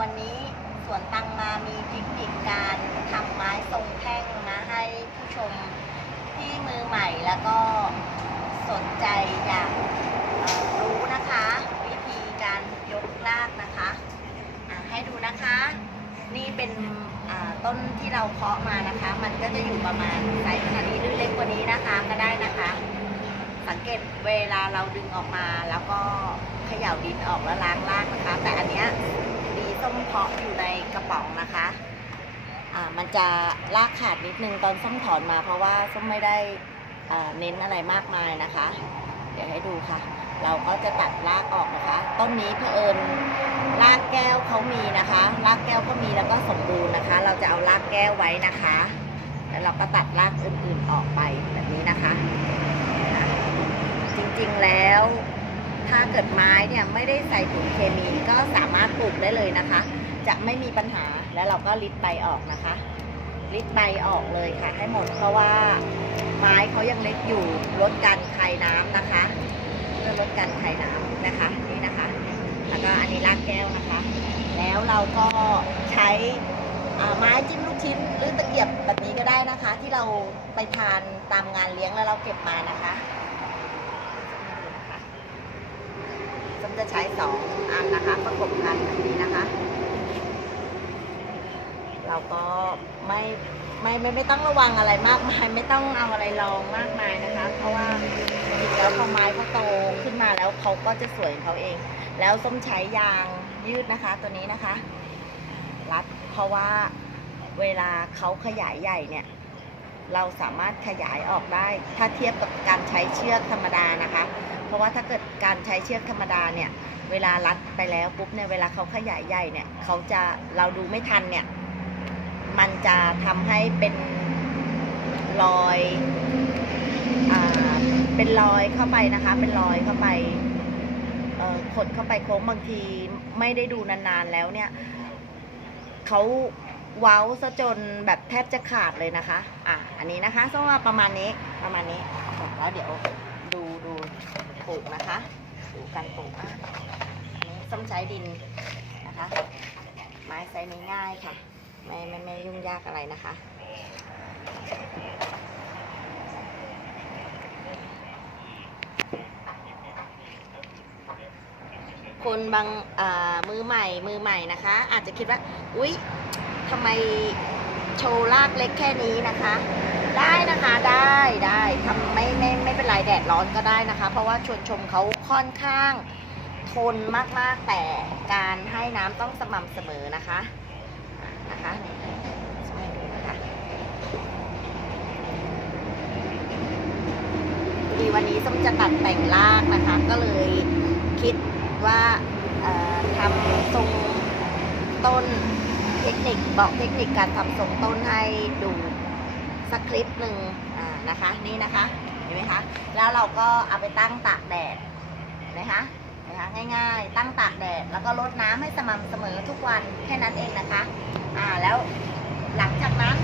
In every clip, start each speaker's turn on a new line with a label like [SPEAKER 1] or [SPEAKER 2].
[SPEAKER 1] วันนี้สวนตังมามีเทคนิคการทำไม้ทรงแท่งมาให้ผู้ชมที่มือใหม่แล้วก็สนใจอยากรู้นะคะ วิธีการยกลากนะคะะให้ดูนะคะ นี่เป็นต้นที่เราเพาะมานะคะ มันก็จะอยู่ประมาณไซส์ขนาดนี้หรือเล็กกว่านี้นะคะก็ได้นะคะ สังเกตเวลาเราดึงออกมาแล้วก็เขย่าดินออกแล้วล้างรากนะคะ แต่อันเนี้ย ส้มเพาะอยู่ในกระป๋องนะคะอ่ามันจะรากขาดนิดนึงตอนส้มถอนมาเพราะว่าส้มไม่ได้อ่าเน้นอะไรมากมายนะคะ เดี๋ยวให้ดูค่ะ เราก็จะตัดรากออกนะคะ ต้นนี้เผอิญรากแก้วเขามีนะคะรากแก้วก็มีแล้วก็สมบูรณ์นะคะ เราจะเอารากแก้วไว้นะคะแล้วเราก็ตัดรากอื่นๆออกไปแบบนี้นะคะ จริงๆแล้ว ถ้าเกิดไม้เนี่ยไม่ได้ใส่ปุ๋ยเคมีก็สามารถปลูกได้เลยนะคะ จะไม่มีปัญหาแล้วเราก็ริดใบออกนะคะ ริดใบออกเลยค่ะ ให้หมดเพราะว่าไม้เขายังเล็กอยู่ลดการคายน้ำนะคะเพื่อลดการคายน้ำนะคะนี่นะคะ แล้วก็อันนี้รากแก้วนะคะ แล้วเราก็ใช้ไม้จิ้มลูกชิ้นหรือตะเกียบแบบนี้ก็ได้นะคะ ที่เราไปทานตามงานเลี้ยงแล้วเราเก็บมานะคะ ส้มจะใช้สองอันนะคะ ประกบกันแบบนี้นะคะ เราก็ไม่ไม่ไม่ไม่ต้องระวังอะไรมากมาย ไม่ต้องเอาอะไรรองมากมายนะคะ เพราะว่าจริงแล้วพอไม้เขาโตขึ้นมาแล้วเขาก็จะสวยของเขาเอง แล้วส้มใช้ยางยืดนะคะ ตัวนี้นะคะ รัดเพราะว่าเวลาเขาขยายใหญ่เนี่ย เราสามารถขยายออกได้ ถ้าเทียบกับการใช้เชือกธรรมดานะคะ เพราะว่าถ้าเกิดการใช้เชือกธรรมดาเนี่ย เวลารัดไปแล้วปุ๊บเนี่ยเวลาเขาขยายใหญ่เนี่ยเขาจะเราดูไม่ทันเนี่ย มันจะทำให้เป็นรอยอ่าเป็นรอยเข้าไปนะคะ เป็นรอยเข้าไปขดเข้าไปโค้งบางทีไม่ได้ดูนานๆแล้วเนี่ยเขาเว้าซะจนแบบแทบจะขาดเลยนะคะ อะ อันนี้นะคะส้มว่าประมาณนี้ ประมาณนี้แล้วเดี๋ยวดูดู ปลูกนะคะ ดูการปลูกอะอันนี้ส้มใช้ดินนะคะ ไม้ไซส์ง่ายค่ะ ไม่ไม่ไม่ยุ่งยากอะไรนะคะคนบางมือใหม่มือใหม่นะคะ อาจจะคิดว่า อุ๊ยทำไม โชว์ลากเล็กแค่นี้นะคะ ได้นะคะได้ได้ทำไม่ไม่ไม่เป็นไรแดดร้อนก็ได้นะคะ เพราะว่าชวนชมเขาค่อนข้างทนมากๆแต่การให้น้ำต้องสม่ำเสมอนะคะนะคะช่วยดูนะคะพอดีวันนี้ส้มจะตัดแต่งรากนะคะ ก็เลยคิดว่าทำทรงต้น ทคนิคบอกเทคนิคการทำทรงต้นให้ดูสักคลิปหนึ่งอ่านะคะนี่นะคะเห็นไหมคะแล้วเราก็เอาไปตั้งตากแดดนไหมคะนไหมคะง่ายๆ ตั้งตากแดดแล้วก็รดน้ำให้สม่ำเสมอทุกวันแค่นั้นเองนะคะอ่าแล้วหลังจากนั้น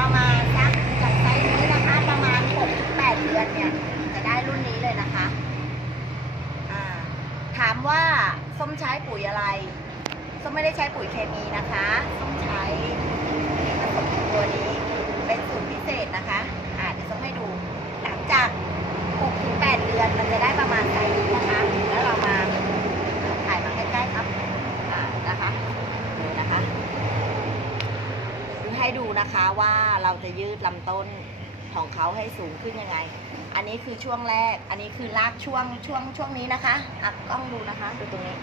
[SPEAKER 1] ประมาณสักจากไซส์นี้นะคะประมาณ6-8เดือนเนี่ยจะได้รุ่นนี้เลยนะคะอ่าถามว่าส้มใช้ปุ๋ยอะไร ส้มไม่ได้ใช้ปุ๋ยเคมีนะคะส้มใช้ผสมตัวนี้เป็นสูตรพิเศษนะคะ อ่าเดี๋ยวส้มให้ดู หลังจาก6-8เดือนมันจะได้ประมาณไซส์นี้นะคะ แล้วเรามาถ่ายมาใกล้ๆครับ อ่านะคะดูนะคะให้ดูนะคะว่าเราจะยืดลำต้นของเขาให้สูงขึ้นยังไง อันนี้คือช่วงแรก อันนี้คือลากช่วงช่วงช่วงนี้นะคะอะกล้องดูนะคะ ดูตรงนี้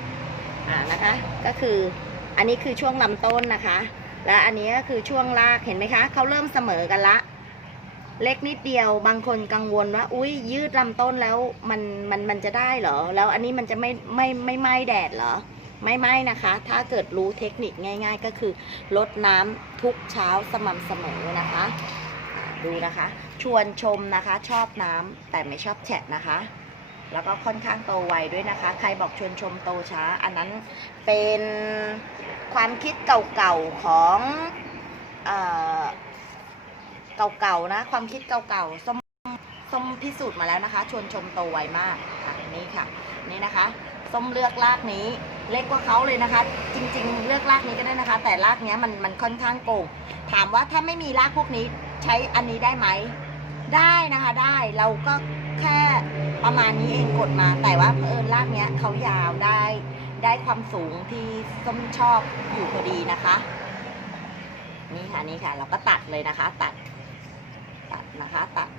[SPEAKER 1] อ่านะคะ ก็คืออันนี้คือช่วงลำต้นนะคะ และอันนี้ก็คือช่วงรากเห็นไหมคะเขาเริ่มเสมอกันละ เล็กนิดเดียวบางคนกังวลว่า อุ้ยยืดลำต้นแล้วมันมันมันจะได้เหรอ แล้วอันนี้มันจะไม่ไม่ไม่ไหม้แดดเหรอไม่ไหม้นะคะ ถ้าเกิดรู้เทคนิคง่าย ๆ ก็คือลดน้ำทุกเช้าสม่ำเสมอนะคะ ดูนะคะ ชวนชมนะคะ ชอบน้ำแต่ไม่ชอบแฉะนะคะ แล้วก็ค่อนข้างโตไวด้วยนะคะ ใครบอกชวนชมโตช้า อันนั้นเป็นความคิดเก่าๆของเก่าๆนะ ความคิดเก่าๆส้มส้มพิสูจน์มาแล้วนะคะ ชวนชมโตไวมากค่ะนี่ค่ะ นี่นะคะส้มเลือกลากนี้เล็กกว่าเขาเลยนะคะ จริง ๆ เลือกรากนี้ก็ได้นะคะ แต่รากเนี้ยมันมันค่อนข้างโก่งถามว่าถ้าไม่มีรากพวกนี้ใช้อันนี้ได้ไหมได้นะคะได้เราก็ แค่ประมาณนี้เองกดมา แต่ว่าเผอิญรากเนี้ยเขายาวได้ได้ความสูงที่ส้มชอบอยู่พอดีนะคะ นี่ค่ะนี่ค่ะ เราก็ตัดเลยนะคะ ตัด ตัดนะคะ ตัด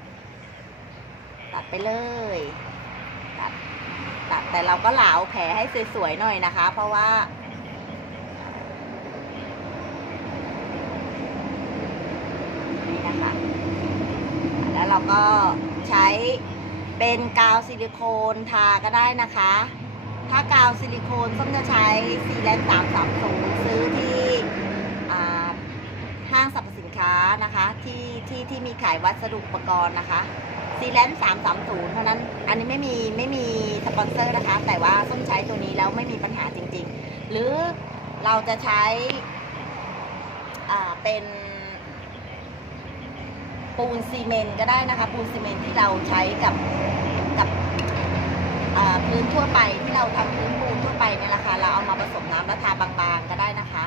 [SPEAKER 1] ตัดไปเลย ตัด ตัดแต่เราก็เหลาแผลให้สวยๆหน่อยนะคะ เพราะว่านี่นะคะ แล้วเราก็ใช้ เป็นกาวซิลิโคนทาก็ได้นะคะ ถ้ากาวซิลิโคนส้มจะใช้ซีแลนสามสามศูนย์ซื้อที่ห้างสรรพสินค้านะคะ ที่ที่ที่มีขายวัสดุอุปกรณ์นะคะซีแลนสามสามศูนย์เท่าะนั้นอันนี้ไม่มีไม่มีสปอนเซอร์นะคะ แต่ว่าส้มใช้ตัวนี้แล้วไม่มีปัญหาจริง ๆ หรือเราจะใช้เป็น ปูนซีเมนต์ก็ได้นะคะ ปูนซีเมนต์ที่เราใช้กับกับพื้นทั่วไปที่เราทำพื้นปูนทั่วไปเนี่ยแหละค่ะเราเอามาผสมน้ำแล้วทาบางๆก็ได้นะคะ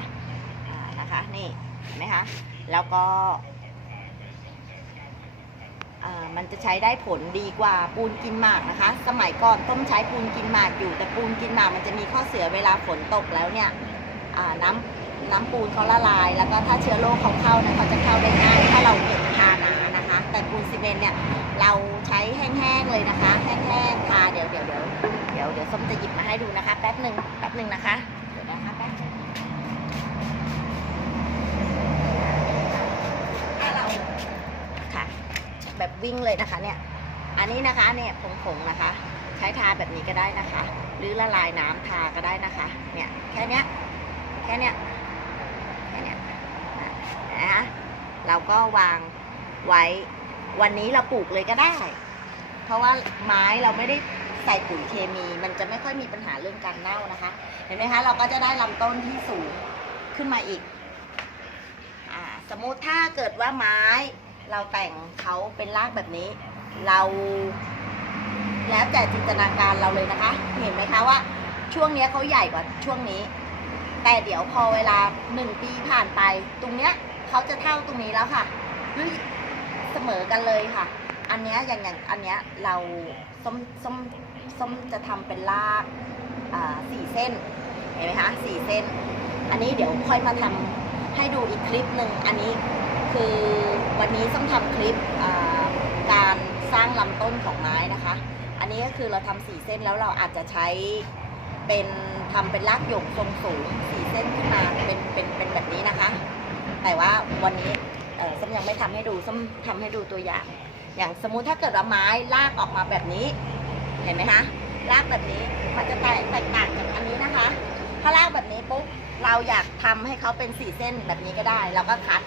[SPEAKER 1] นะคะนี่เห็นไหมคะแล้วก็มันจะใช้ได้ผลดีกว่าปูนกินหมากนะคะ สมัยก่อนต้มใช้ปูนกินหมากอยู่ แต่ปูนกินหมากมันจะมีข้อเสียเวลาฝนตกแล้วเนี่ยน้ำน้ำปูนเขาละลาย แล้วก็ถ้าเชื้อโรคเขาเข้าเนี่ยเขาจะเข้าได้ง่ายถ้าเราเก็บทานานะคะ แต่ปูนซีเมนต์เนี่ยเราใช้แห้งๆเลยนะคะ แห้งๆทาเดี๋ยวเดี๋ยวเดี๋ยวเดี๋ยวเดี๋ยวส้มจะหยิบมาให้ดูนะคะ แป๊บหนึ่งแป๊บหนึ่งนะคะเดี๋ยวนะคะแป๊บหนึ่งถ้าเราค่ะ แบบวิ่งเลยนะคะเนี่ยอันนี้นะคะเนี่ยผงๆนะคะ ใช้ทาแบบนี้ก็ได้นะคะ หรือละลายน้ำทาก็ได้นะคะ เนี่ยแค่เนี้ยแค่เนี้ยแค่เนี้ยนะคะเราก็วางไว้ วันนี้เราปลูกเลยก็ได้ เพราะว่าไม้เราไม่ได้ใส่ปุ๋ยเคมี มันจะไม่ค่อยมีปัญหาเรื่องการเน่านะคะ เห็นไหมคะเราก็จะได้ลำต้นที่สูงขึ้นมาอีกอาสมมุติถ้าเกิดว่าไม้เราแต่งเขาเป็นรากแบบนี้ เราแล้วแต่จินตนาการเราเลยนะคะ เห็นไหมคะว่า ช่วงนี้เขาใหญ่กว่าช่วงนี้ แต่เดี๋ยวพอเวลาหนึ่งปีผ่านไป ตรงเนี้ยเขาจะเท่าตรงนี้แล้วค่ะหรือ เสมอกันเลยค่ะ อันเนี้ยอย่างอย่างอันเนี้ยเราส้มส้มส้มจะทำเป็นลากอ่าสี่เส้น เห็นไหมคะสี่เส้น อันนี้เดี๋ยวค่อยมาทำให้ดูอีกคลิปหนึ่งอันนี้คือวันนี้ส้มทำคลิปอ่าการสร้างลำต้นของไม้นะคะ อันนี้ก็คือเราทำสี่เส้นแล้วเราอาจจะใช้เป็นทำเป็นรากหยกทรงสูงสี่เส้นขึ้นมาเป็นเป็นเป็นแบบนี้นะคะ แต่ว่าวันนี้ ส้มยังไม่ทำให้ดูส้มทำให้ดูตัวอย่าง อย่างสมมุติถ้าเกิดว่าไม้ลากออกมาแบบนี้ เห็นไหมคะลากแบบนี้มันจะแตกแตกต่างจากอันนี้นะคะ ถ้าลากแบบนี้ปุ๊บเราอยากทำให้เขาเป็นสี่เส้นแบบนี้ก็ได้ เราก็คัด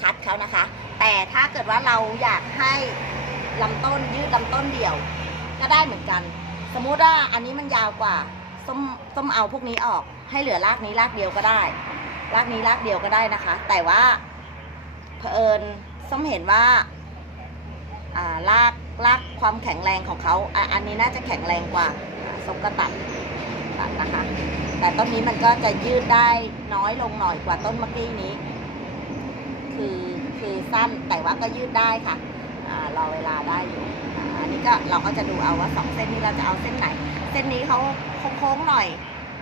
[SPEAKER 1] คัดเขานะคะ แต่ถ้าเกิดว่าเราอยากให้ลำต้นยืดลำต้นเดี่ยว ก็ได้เหมือนกัน สมมุติว่าอันนี้มันยาวกว่าส้มส้มเอาพวกนี้ออก ให้เหลือรากนี้รากเดียวก็ได้รากนี้รากเดียวก็ได้นะคะ แต่ว่า เผอิญส้มเห็นว่าอ่ากรากความแข็งแรงของเขาออันนี้น่าจะแข็งแรงกว่าส้มก็ตัดตัดนะคะ แต่ต้นนี้มันก็จะยืดได้น้อยลงหน่อยกว่าต้นเมื่อกี้นี้ คือคือสั้นแต่ว่าก็ยืดได้ค่ะรอเวลาได้อยู่อันนี้ก็เราก็จะดูเอาว่าสองเส้นนี้เราจะเอาเส้นไหน เส้นนี้เขาโค้งๆหน่อย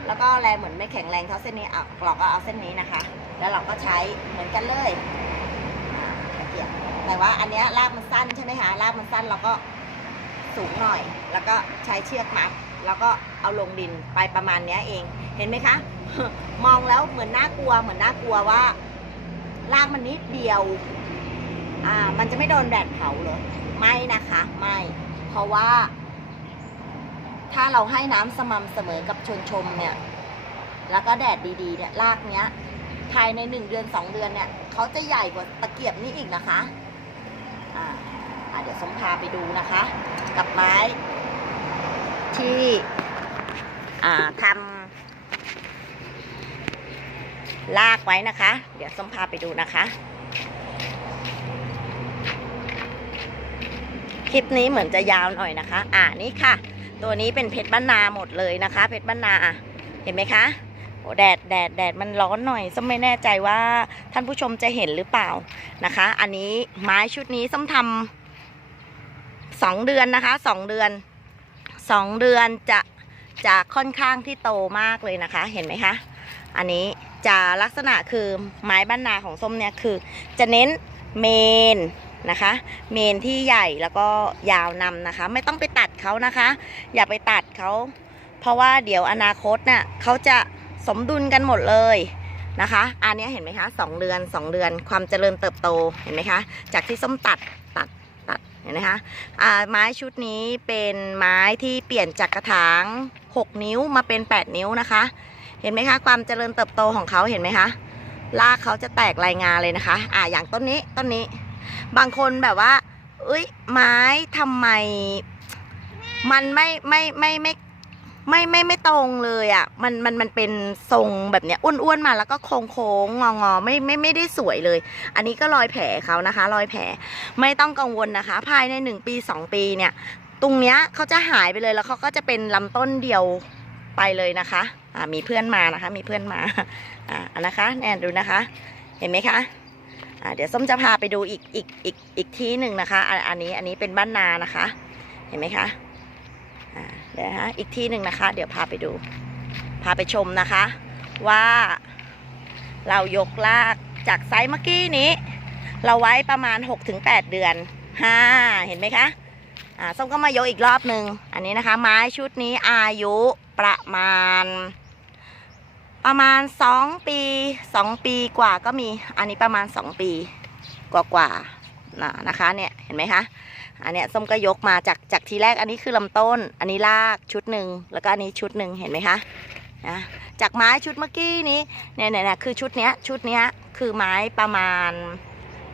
[SPEAKER 1] แล้วก็แรงเหมือนไม่แข็งแรงเท่าเส้นนี้เราก็เอาเส้นนี้นะคะ แล้วเราก็ใช้เหมือนกันเลย แต่ว่าอันเนี้ยรากมันสั้นใช่ไหมคะรากมันสั้นเราก็สูงหน่อย แล้วก็ใช้เชือกมัด แล้วก็เอาลงดินไปประมาณเนี้ยเอง เห็นไหมคะ มองแล้วเหมือนน่ากลัว เหมือนน่ากลัวว่ารากมันนิดเดียว อ่า มันจะไม่โดนแดดเผาเหรอ ไม่นะคะ ไม่ เพราะว่า ถ้าเราให้น้ำสม่ำเสมอกับชนชมเนี่ย แล้วก็แดดดีๆเนี่ย รากเนี้ย ภายในหนึ่งเดือนสองเดือนเนี่ย เขาจะใหญ่กว่าตะเกียบนี้อีกนะคะ อ่าเดี๋ยวส้มพาไปดูนะคะ กับไม้ที่อ่าทำลากไว้นะคะ เดี๋ยวส้มพาไปดูนะคะ คลิปนี้เหมือนจะยาวหน่อยนะคะ อ่านี่ค่ะ ตัวนี้เป็นเพชรบ้านนาหมดเลยนะคะ เพชรบ้านนาเห็นไหมคะ แดดแดดแดดมันร้อนหน่อยส้มไม่แน่ใจว่าท่านผู้ชมจะเห็นหรือเปล่านะคะ อันนี้ไม้ชุดนี้ส้มทำสองเดือนนะคะสองเดือนสองเดือนจะจะค่อนข้างที่โตมากเลยนะคะ เห็นไหมคะ อันนี้จะลักษณะคือไม้บ้านนาของส้มเนี่ยคือจะเน้นเมนนะคะ เมนที่ใหญ่แล้วก็ยาวนำนะคะ ไม่ต้องไปตัดเขานะคะ อย่าไปตัดเขา เพราะว่าเดี๋ยวอนาคตเน่ะเขาจะ สมดุลกันหมดเลยนะคะ อันนี้เห็นไหมคะสองเดือนสองเดือนความเจริญเติบโตเห็นไหมคะ จากที่ส้มตัดตัดตัดเห็นไหมคะอ่าไม้ชุดนี้เป็นไม้ที่เปลี่ยนจากกระถาง 6 นิ้วมาเป็น 8 นิ้วนะคะ เห็นไหมคะ ความเจริญเติบโตของเขาเห็นไหมคะรากเขาจะแตกรายงานเลยนะคะ อ่าอย่างต้นนี้ต้นนี้ บางคนแบบว่าเอ้ยไม้ทำไม มันไม่ไม่ไม่ไม่ ไม่ไม่ไม่ตรงเลยอะ่ะ มันมันมันเป็นทรงแบบเนี้ยอ้วนๆมาแล้วก็โค้งโค้งงองอๆไม่ไม่ไม่ได้สวยเลย อันนี้ก็รอยแผลเขานะคะ รอยแผลไม่ต้องกังวลนะคะ ภายในหนึ่งปีสองปีเนี่ย ตรงเนี้ยเขาจะหายไปเลยแล้วเขาก็จะเป็นลำต้นเดียวไปเลยนะคะอ่ามีเพื่อนมานะคะ มีเพื่อนมาอ่านะคะแนนดูนะคะ เห็นไหมคะอ่าเดี๋ยวส้มจะพาไปดูอีกอีกอีกอีกที่หนึ่งนะคะ อันนี้อันนี้เป็นบ้านนานะคะ เห็นไหมคะ เดี๋ยวนะอีกที่หนึ่งนะคะ เดี๋ยวพาไปดู พาไปชมนะคะ ว่าเรายกลากจากไซส์เมื่อกี้นี้ เราไว้ประมาณ 6-8 เดือนห้าเห็นไหมคะอ่าส้มก็มายกอีกรอบหนึ่งอันนี้นะคะ ไม้ชุดนี้อายุประมาณ ประมาณ 2 ปี 2 ปีกว่าก็มีอันนี้ประมาณ 2 ปีกว่ากว่า นะนะคะเนี่ยเห็นไหมคะอันเนี้ยส้มก็ยกมาจากจากทีแรกอันนี้คือลำต้น อันนี้รากชุดหนึ่งแล้วก็อันนี้ชุดหนึ่งเห็นไหมคะนะจากไม้ชุดเมื่อกี้นี้เนี่ยเนี่ยคือชุดเนี้ยชุดเนี้ยคือไม้ประมาณ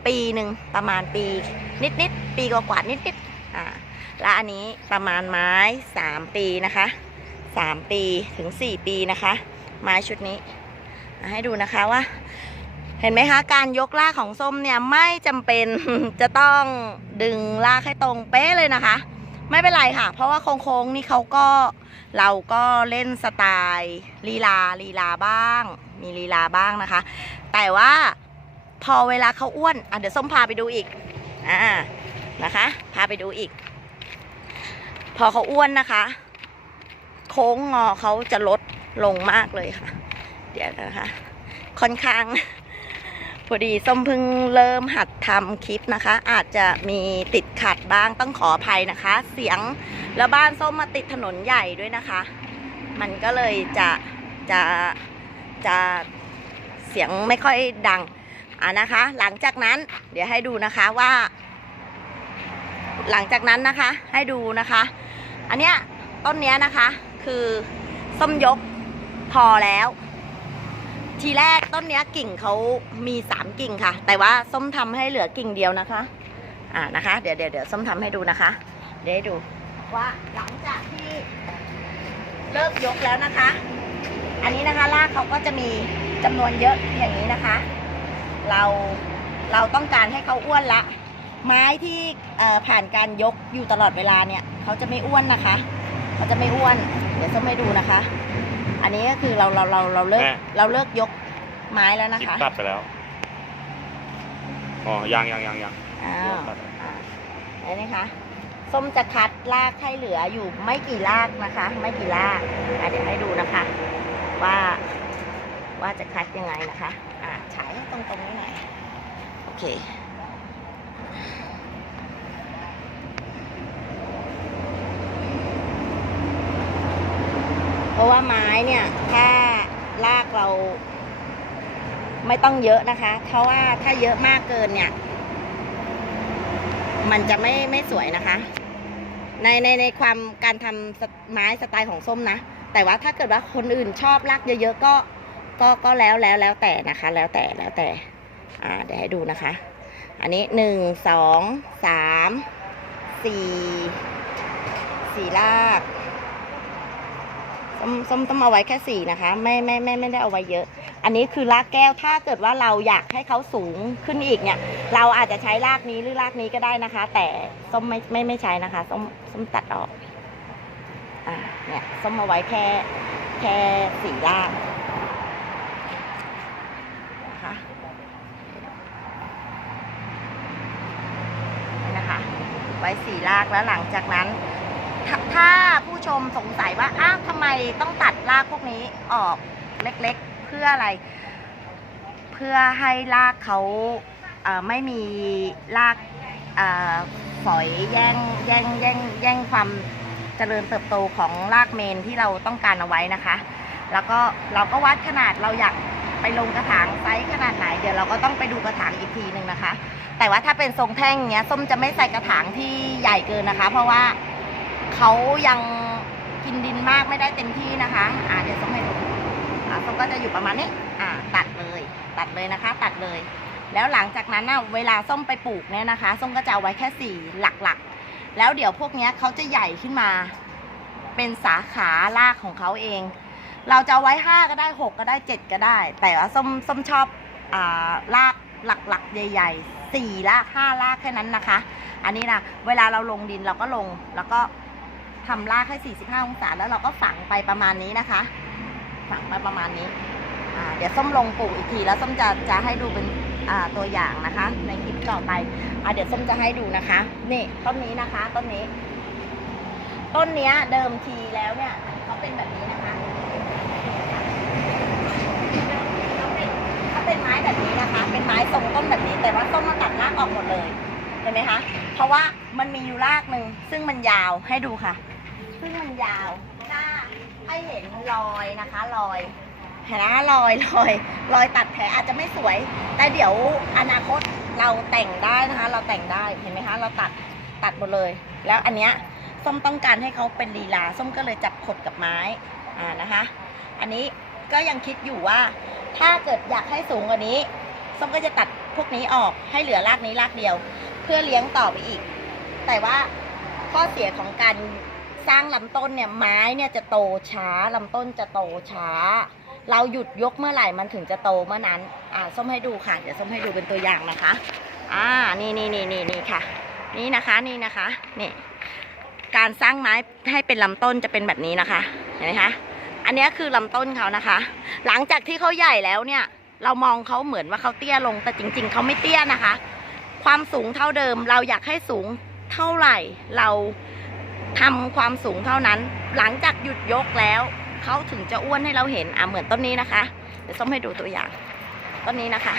[SPEAKER 1] ปีหนึ่งประมาณปีนิดนิดปีกว่าๆนิดนิดอ่าและอันนี้ประมาณไม้3ปีนะคะ3ปีถึง4ปีนะคะ ไม้ชุดนี้ให้ดูนะคะว่า เห็นไหมคะ การยกลากของส้มเนี่ยไม่จำเป็นจะต้องดึงลากให้ตรงเป๊ะเลยนะคะ ไม่เป็นไรค่ะ เพราะว่าโค้งๆนี่เขาก็เราก็เล่นสไตล์ลีลาลีลาบ้าง มีลีลาบ้างนะคะ แต่ว่าพอเวลาเขาอ้วนอะเดี๋ยวส้มพาไปดูอีกอ่านะคะ พาไปดูอีก พอเขาอ้วนนะคะ โค้งงอเขาจะลดลงมากเลยค่ะ เดี๋ยวนะคะ ค่อนข้าง พอดีส้มเพิ่งเริ่มหัดทำคลิปนะคะ อาจจะมีติดขัดบ้างต้องขออภัยนะคะ เสียงแล้วบ้านส้มมาติดถนนใหญ่ด้วยนะคะ มันก็เลยจะจะจะเสียงไม่ค่อยดังอะนะคะ หลังจากนั้นเดี๋ยวให้ดูนะคะว่า หลังจากนั้นนะคะ ให้ดูนะคะ อันเนี้ยต้นเนี้ยนะคะ คือส้มยกพอแล้ว ทีแรกต้นเนี้ยกิ่งเขามีสามกิ่งค่ะ แต่ว่าส้มทำให้เหลือกิ่งเดียวนะคะ อ่านะคะ เดี๋ยวเดี๋ยวเดี๋ยวส้มทำให้ดูนะคะ เดี๋ยวดูว่าหลังจากที่เลิกยกแล้วนะคะ อันนี้นะคะรากเขาก็จะมีจำนวนเยอะอย่างนี้นะคะ เราเราต้องการให้เขาอ้วนละ ไม้ที่ผ่านการยกอยู่ตลอดเวลาเนี่ยเขาจะไม่อ้วนนะคะเขาจะไม่อ้วน เดี๋ยวส้มให้ดูนะคะ อันนี้ก็คือเราเราเราเราเลิก
[SPEAKER 2] แม่
[SPEAKER 1] เราเลิกยกไม้แล้วนะ
[SPEAKER 2] คลิป
[SPEAKER 1] คะ
[SPEAKER 2] ตัดไปแล้ว อ๋อ ยังยังยังยัง
[SPEAKER 1] อ้า
[SPEAKER 2] เดี๋ยว
[SPEAKER 1] ว
[SPEAKER 2] ตัด
[SPEAKER 1] อ่าอันนี้นะคะส้มจะคัดรากให้เหลืออยู่ไม่กี่รากนะคะ ไม่กี่รากอะเดี๋ยวให้ดูนะคะ ว่าว่าจะคัดยังไงนะคะ อ่าฉายให้ตรงๆนี้หน่อยโอเค ราะว่าไม้เนี่ยถ้ารากเรา ไม่ต้องเยอะนะคะ เพราะว่าถ้าเยอะมากเกินเนี่ย มันจะไม่ไม่สวยนะคะ ในในในความการทำไม้สไตล์ของส้มนะ แต่ว่าถ้าเกิดว่าคนอื่นชอบรากเยอะๆก็ก็ก็แล้วแล้วแล้วแต่นะคะ แล้วแต่แล้วแต่ อ่าเดี๋ยวให้ดูนะคะ อันนี้หนึ่งสองสามสี่สี่ราก ส้มส้มต้องเอาไว้แค่สี่นะคะ ไม่ไม่ไม่ไม่ได้เอาไว้เยอะ อันนี้คือรากแก้วถ้าเกิดว่าเราอยากให้เขาสูงขึ้นอีกเนี่ย เราอาจจะใช้รากนี้หรือรากนี้ก็ได้นะคะ แต่ส้มไม่ไม่ไม่ใช้นะคะส้มส้มตัดออกอ่าเนี่ยส้มเอาไว้แค่แค่สี่รากนะคะนี่นะคะ ไว้สี่รากแล้วหลังจากนั้น ถ้าถ้าผู้ชมสงสัยว่าอ้าวทำไมต้องตัดรากพวกนี้ออกเล็กๆ เพื่ออะไร เพื่อให้รากเขาเไม่มีรากเอ่อฝอยแย่งแย่งแย่งแย่งความเจริญเติบโตของรากเมนที่เราต้องการเอาไว้นะคะ แล้วก็เราก็วัดขนาดเราอยากไปลงกระถางไซส์ขนาดไหนเดี๋ยวเราก็ต้องไปดูกระถางอีกทีหนึ่งนะคะ แต่ว่าถ้าเป็นทรงแท่งเงี้ยส้มจะไม่ใส่กระถางที่ใหญ่เกินนะคะ เพราะว่า เขายังกินดินมากไม่ได้เต็มที่นะคะ อ่าเดี๋ยวส้มให้ดูอ่าส้มก็จะอยู่ประมาณนี้ อ่า ตัดเลย ตัดเลยนะคะ ตัดเลย แล้วหลังจากนั้นน่ะเวลาส้มไปปลูกเนี่ยนะคะ ส้มก็จะเอาไว้แค่สี่หลักๆ แล้วเดี๋ยวพวกเนี้ยเขาจะใหญ่ขึ้นมา เป็นสาขารากของเขาเอง เราจะไว้ห้าก็ได้หกก็ได้เจ็ดก็ได้ แต่ว่าส้มส้มชอบอ่ารากหลักๆ ใหญ่ๆสี่รากห้ารากแค่นั้นนะคะ อันนี้นะเวลาเราลงดินเราก็ลงแล้วก็ ทำรากให้ 45 องศา แล้วเราก็ฝังไปประมาณนี้นะคะ ฝังไปประมาณนี้ เดี๋ยวส้มลงปลูกอีกที แล้วส้มจะจะให้ดูเป็นตัวอย่างนะคะ ในคลิปต่อไปอเดี๋ยวส้มจะให้ดูนะคะ นี่ต้นนี้นะคะต้นนี้ ต้นเนี้ยเดิมทีแล้วเนี่ยเขาเป็นแบบนี้นะคะเขาเป็นเขาเป็นไม้แบบนี้นะคะ เป็นไม้ทรงต้นแบบนี้ แต่ว่าต้นมันตัดรากออกหมดเลย เห็นไหมคะ เพราะว่ามันมีอยู่รากหนึ่งซึ่งมันยาวให้ดูค่ะ ซึ่งมันยาวถ้าให้เห็นรอยนะคะรอยเห็นนะรอยรอยรอยตัดแผลอาจจะไม่สวย แต่เดี๋ยวอนาคตเราแต่งได้นะคะ เราแต่งได้เห็นไหมคะ เราตัดตัดหมดเลย แล้วอันเนี้ยส้มต้องการให้เขาเป็นลีลาส้มก็เลยจับขดกับไม้อ่านะคะ อันนี้ก็ยังคิดอยู่ว่า ถ้าเกิดอยากให้สูงกว่านี้ส้มก็จะตัดพวกนี้ออกให้เหลือรากนี้รากเดียว เพื่อเลี้ยงต่อไปอีก แต่ว่าข้อเสียของการ สร้างลำต้นเนี่ยไม้เนี่ยจะโตช้าลำต้นจะโตช้า เราหยุดยกเมื่อไหร่มันถึงจะโตเมื่อนั้นอ่าส้มให้ดูค่ะเดี๋ยวส้มให้ดูเป็นตัวอย่างนะคะอ่านี่นี่นี่นี่นี่ค่ะ นี่นะคะนี่นะคะนี่การสร้างไม้ให้เป็นลำต้นจะเป็นแบบนี้นะคะเห็นไหมคะอันนี้คือลำต้นเขานะคะ หลังจากที่เขาใหญ่แล้วเนี่ย เรามองเขาเหมือนว่าเขาเตี้ยลงแต่จริง ๆเขาไม่เตี้ยนะคะ ความสูงเท่าเดิมเราอยากให้สูงเท่าไหร่เรา ทำความสูงเท่านั้น หลังจากหยุดยกแล้ว เขาถึงจะอ้วนให้เราเห็น อะเหมือนต้นนี้นะคะ เดี๋ยวส้มให้ดูตัวอย่าง ต้นนี้นะคะ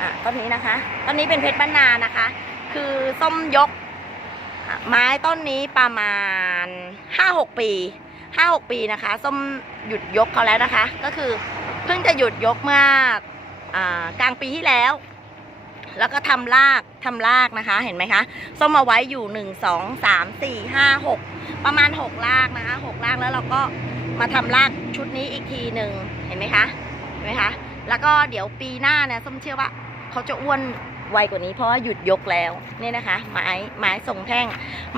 [SPEAKER 1] อะต้นนี้นะคะ ต้นนี้เป็นเพชรบ้านนานะคะ คือส้มยก ไม้ต้นนี้ประมาณห้าหกปีห้าหกปีนะคะ ส้มหยุดยกเขาแล้วนะคะ ก็คือเพิ่งจะหยุดยกเมื่ออกลางปีที่แล้ว แล้วก็ทำรากทำรากนะคะ เห็นไหมคะส้มเอาไว้อยู่หนึ่งสองสามสี่ห้าหกประมาณหกรากนะคะหกรากแล้วเราก็มาทำรากชุดนี้อีกทีหนึ่งเห็นไหมคะเห็นไหมคะ แล้วก็เดี๋ยวปีหน้าเนี่ยส้มเชื่อว่าเขาจะอ้วนไวกว่านี้เพราะว่าหยุดยกแล้วนี่นะคะ ไม้ไม้ทรงแท่ง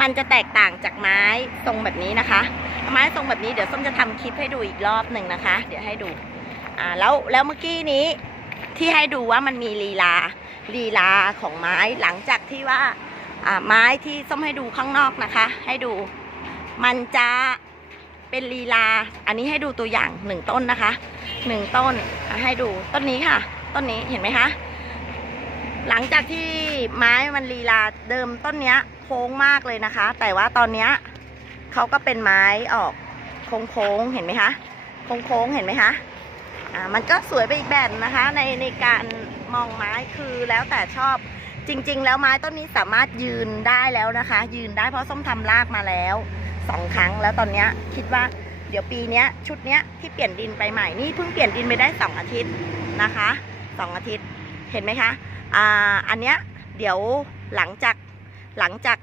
[SPEAKER 1] มันจะแตกต่างจากไม้ทรงแบบนี้นะคะ ไม้ทรงแบบนี้เดี๋ยวส้มจะทำคลิปให้ดูอีกรอบหนึ่งนะคะ เดี๋ยวให้ดูอ่าแล้วแล้วเมื่อกี้นี้ที่ให้ดูว่ามันมีลีลา ลีลาของไม้หลังจากที่ว่าไม้ที่ส้มให้ดูข้างนอกนะคะ ให้ดูมันจะเป็นลีลา อันนี้ให้ดูตัวอย่างหนึ่งต้นนะคะหนึ่งต้นให้ดูต้นนี้ค่ะ ต้นนี้เห็นไหมคะหลังจากที่ไม้มันลีลาเดิมต้นเนี้ยโค้งมากเลยนะคะ แต่ว่าตอนเนี้ยเขาก็เป็นไม้ออกโค้งๆเห็นไหมคะโค้งๆเห็นไหมคะอ่ามันก็สวยไปอีกแบบนะคะในในการ มองไม้คือแล้วแต่ชอบจริง ๆ แล้วไม้ต้นนี้สามารถยืนได้แล้วนะคะ ยืนได้เพราะส้มทำรากมาแล้วสองครั้งแล้วตอนนี้คิดว่าเดี๋ยวปีนี้ชุดนี้ที่เปลี่ยนดินไปใหม่นี่เพิ่งเปลี่ยนดินไปได้สองอาทิตย์นะคะสองอาทิตย์เห็นไหมคะอ่าอันเนี้ยเดี๋ยวหลังจากหลังจาก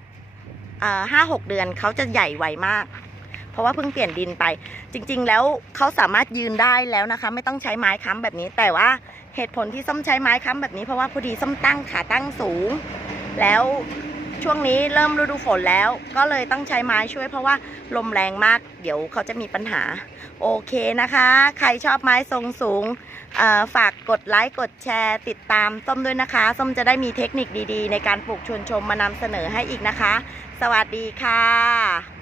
[SPEAKER 1] ห้าหกเดือนเขาจะใหญ่ไวมาก เพราะว่าเพิ่งเปลี่ยนดินไป จริง ๆ แล้วเขาสามารถยืนได้แล้วนะคะ ไม่ต้องใช้ไม้ค้ำแบบนี้ แต่ว่าเหตุผลที่ส้มใช้ไม้ค้ำแบบนี้เพราะว่าพอดีส้มตั้งขาตั้งสูง แล้วช่วงนี้เริ่มฤดูฝนแล้ว ก็เลยต้องใช้ไม้ช่วยเพราะว่าลมแรงมาก เดี๋ยวเขาจะมีปัญหา โอเคนะคะ ใครชอบไม้ทรงสูงฝากกดไลค์กดแชร์ ติดตามส้มด้วยนะคะ ส้มจะได้มีเทคนิคดีๆ ในการปลูกชวนชมมานำเสนอให้อีกนะคะ สวัสดีค่ะ